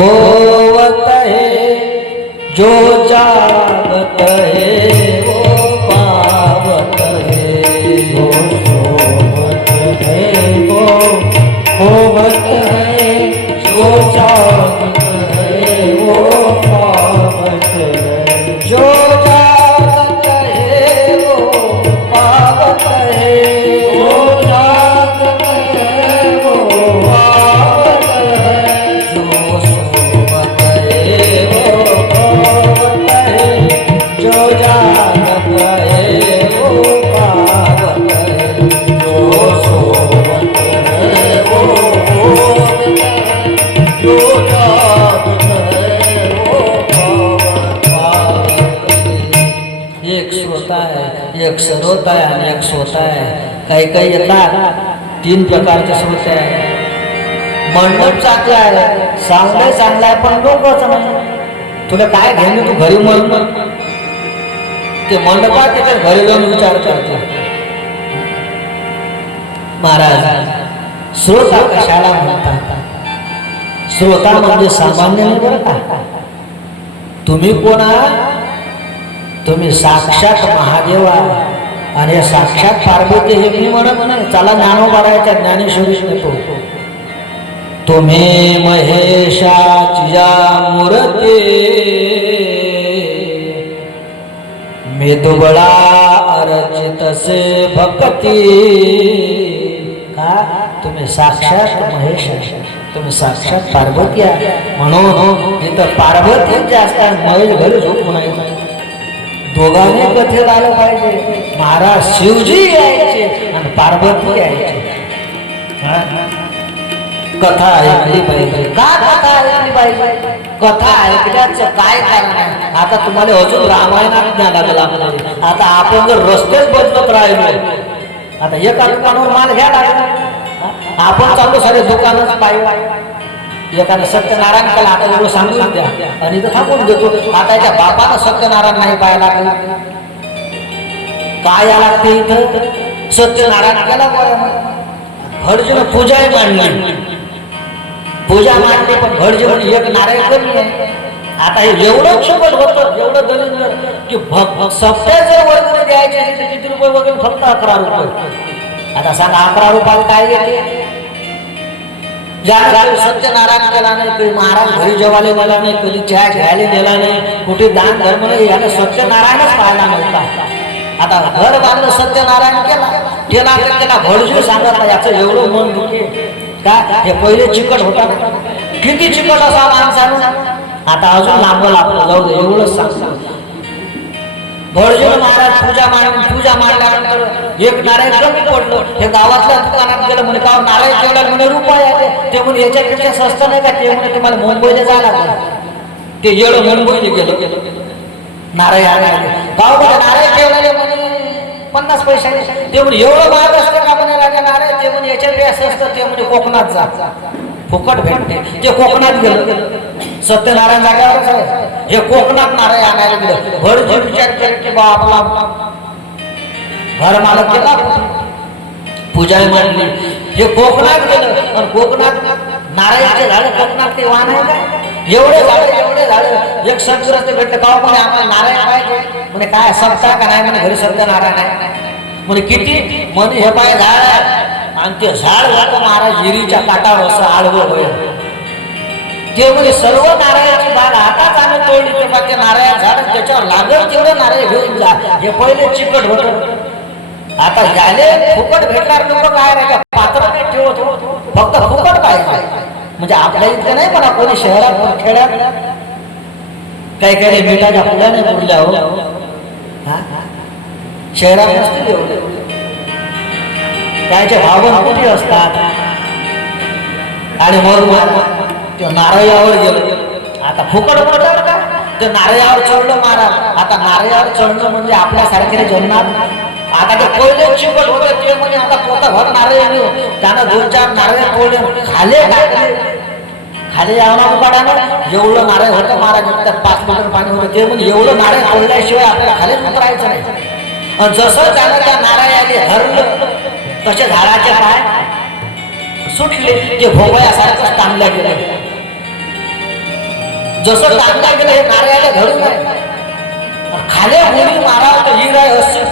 होवत है जो जागत है वो पावत है। जो सोवत है वो होवत है, जो जागत है वो पावत है। जो जागत है वो पावत है। जो जागत है वो पावत है। जो सोवत है वो होवत है। जो जागत है वो पावत है। जो सोवत है वो होवत है, जो जागत है वो पावत है। एक श्रोता आहे, एक सरोता आहे आणि एक स्वतः आहे. काही काही येतात तीन प्रकारचे श्रोते आहे. मंडप चांगला आहे, चांगलं चांगलं आहे, पण लोकच नाही. तुला काय घेणे, तू घरी म्हण. ते मंडपात त्याच्या घरी जाऊन विचार करतो. महाराज श्रोता कशाला म्हणतात? श्रोता म्हणजे सामान्य नाही बरं का. तुम्ही कोण आहात? तुम्ही साक्षात महादेव आहात आणि साक्षात पार्वती हे मी म्हणत नाही. चला ज्ञानोबारायच्या ज्ञानेश्वरी येतो. तुम्ही महेशाची मूर्ती मी दुबळा अर्चित से भक्ती. का? तुम्ही साक्षात महेश आहे, तुम्ही साक्षात पार्वती आहे. म्हणून इथं पार्वती जे असतात महेश घरी झोपू नाही. दोघांनी कथेत आलं पाहिजे. महाराज शिवजी यायचे आणि पार्वती यायचे. कथा ऐकली पाहिजे. का कथा ऐकली पाहिजे? कथा ऐकण्याचं काय कारण आहे? आता तुम्हाला अजून रामायणात ज्ञान लागलं. आता आपण जर रस्तेच बदलत राहिलो, आता एका दुकानावर माल घ्या लागला, आपण चालू सारे दुकानच पाहिजे. एकानं सत्यनारायण केला, आता एवढं सांगून द्या आणि इथं थांबून देतो. आता याच्या बापानं सत्यनारायण नाही पाहायला लागला. काय लागते इथं? सत्यनारायण केला भटजीनं पूजाही मांडली, पूजा मांडली, पण भटजी म्हणजे एक नारायण कमी आहे. आता हे एवढं क्षमत होतं, एवढं दलित की सप्त्या जर वर्गणी द्यायचे किती रुपये वगैरे? फक्त 11 रुपये. आता सांगा 11 रुपयात काय येते? ज्याने सत्यनारायण केला नाही, कधी महाराज घरी जेवायला गेला नाही, कधी चहा घ्यायला गेला नाही, कुठे दान धर्म नाही, याने सत्यनारायणच पाहायला नव्हता. आता घर बांधलं, सत्यनारायण केला केला भडजू सांगत याचं एवढं मन दुखे का? हे पहिले चिकट होता, किती चिकट असा माणसानं. आता अजून लांबल आपलं, जाऊ दे, एवढंच सांगतो. भडजीनं महाराज पूजा मांडल्यानंतर एक नारायण कमी पडलं. हे गावातल्या दुकानात गेलं, म्हणे का नारायण केवढा? म्हणे रुपये आले. ते म्हणे याच्यापेक्षा स्वस्त नाही का? ते म्हणे तुम्हाला मुंबईला जायला लागलं. ते येळं मुंबईला गेलं. नारायण आले गाव म्हणे नारायण केवढा? म्हणे 50 पैसे. ते म्हणे एवढं महाग असतं का? म्हणे राजा नारायण. ते म्हणे याच्यापेक्षा स्वस्त. ते म्हणे कोकणात जा, फुकट भेटते. ते कोकणात गेलं. सत्यनारायण जाग्यावरच आहे. हे कोकणात नारायण आणायला गेलं. भडजी विचार केला की बा आपला घर मालक केला, पूजा मांडली. हे कोकणात गेलं आणि कोकणात नारायणचे झाड, कोकणात ते वाहन आहे काय? एवढे झाड एक सत्ग्रस्त भेटले. का म्हणे आम्हाला नारायण पाहिजे. म्हणे काय सप्ताह का नाही? म्हणे घरी सत्यनारायण आहे. म्हणे किती? म्हणे हे पाय झाड आहे. आणि ते झाड होतं महाराज हिरीच्या काठावर असं आडवं होईल. ते म्हणजे सर्व नारळाची बाग हातात आणून तोडली. तेव्हा ते नारळ झाड त्याच्यावर लागत तेवढं नारळ घेऊन जा. हे पहिले चिकट होत. आता याले फुकट भेटणार लोक काय नाही, पात्र नाही ठेवत, फक्त फुकट पाहिजे. म्हणजे आपल्या इथं नाही, पण कोणी शहरात खेड्यात काही काही मिठाच्या पुड्या नाही पुरल्या हो. शहरात नसतील एवढे. त्याचे भावन कुठे असतात. आणि मग ते नारळावर गेलं. आता फुकट पडलं का? ते नारळावर चढलं महाराज. आता नारळावर चढणं म्हणजे आपल्यासारखे जन्मात. आता ते पहिले चिकट होते, ते म्हणजे आता पोताभर नारळ येऊ. त्यानं 2-4 नारळ तोडले, खाले टाकले. खाली यावना उपाड्यानं एवढं नारळ होतं महाराज. त्यात 5 लिटर पाणी होतं. ते म्हणजे एवढं नारळ तोडल्याशिवाय आपल्याला खालीच उतरायचं नाही. आणि जसं त्यानं त्या नारळाने धरलं, तसे झाडाचे पाय सुटले. ते भोवयासारखंच ताणल्या गेले. जसं टाकल्या गेलं हे नारायला घडू नये खाल्या मुली मारावं तर ही राय असे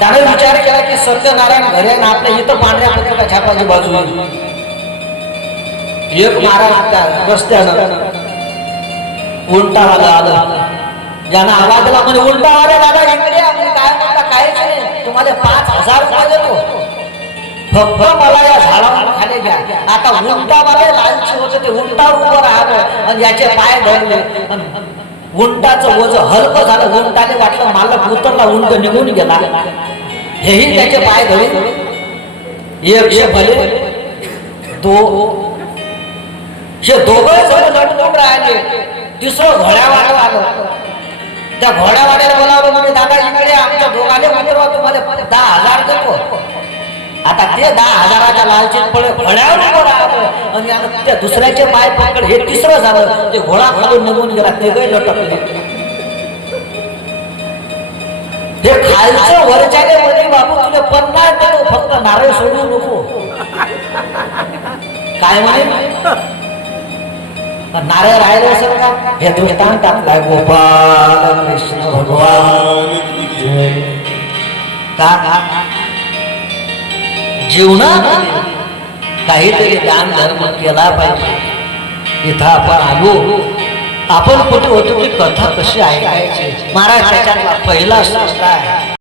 त्याने विचार केला की सत्यनारायण घरे ना आपल्या इथं पांढऱ्या पत्रिका छापाची बाजू एक महाराज रस्त्यानं उलटावाला आलं ज्यानं आवाज दिला म्हणजे उलटा अरे दादा इकडे आपण काय म्हणता काहीच नाही तुम्हाला 5,000 रुपये देतो फक्त मला या झाडावर खाली घ्या आता उलटा मला लालची होतं ते उलटा उभं राहिलं आणि याचे पाय धरले उंटाचं वज हलकं झालं उंटाने वाटलं मालक उतरला उंट निघून गेला हेही त्याचे पाय धरून एकशे भले दोघं जण लटकून राहिले तिसरं घोड्यावाडं आलं त्या घोड्यावाड्याला बोलावलं म्हणजे दादा इकडे आमच्या दोघांनी उतरवा तुम्हाला 10,000 देतो आता ते 10,000च्या लालचीत पडे घोड्यावर उभं राहिलं आणि आता त्या दुसऱ्याचे पाय पकड हे तिसरं झालं ते घोडा खालून निघून गेला ते काही लटकले हे खालचं वरच्याने म्हणे बाबू तुला 50 देतो फक्त नारळ सोडू नको काय म्हणे नारळ राहिले असेल का हे दृष्टांत टाकलाय गोपाल कृष्ण भगवान का जीवनात काहीतरी दान धर्म केला पाहिजे इथं आपण आलो आपण कुठे होतो की कथा कशी ऐकायची महाराज त्याच्यातला पहिला श्लोक आहे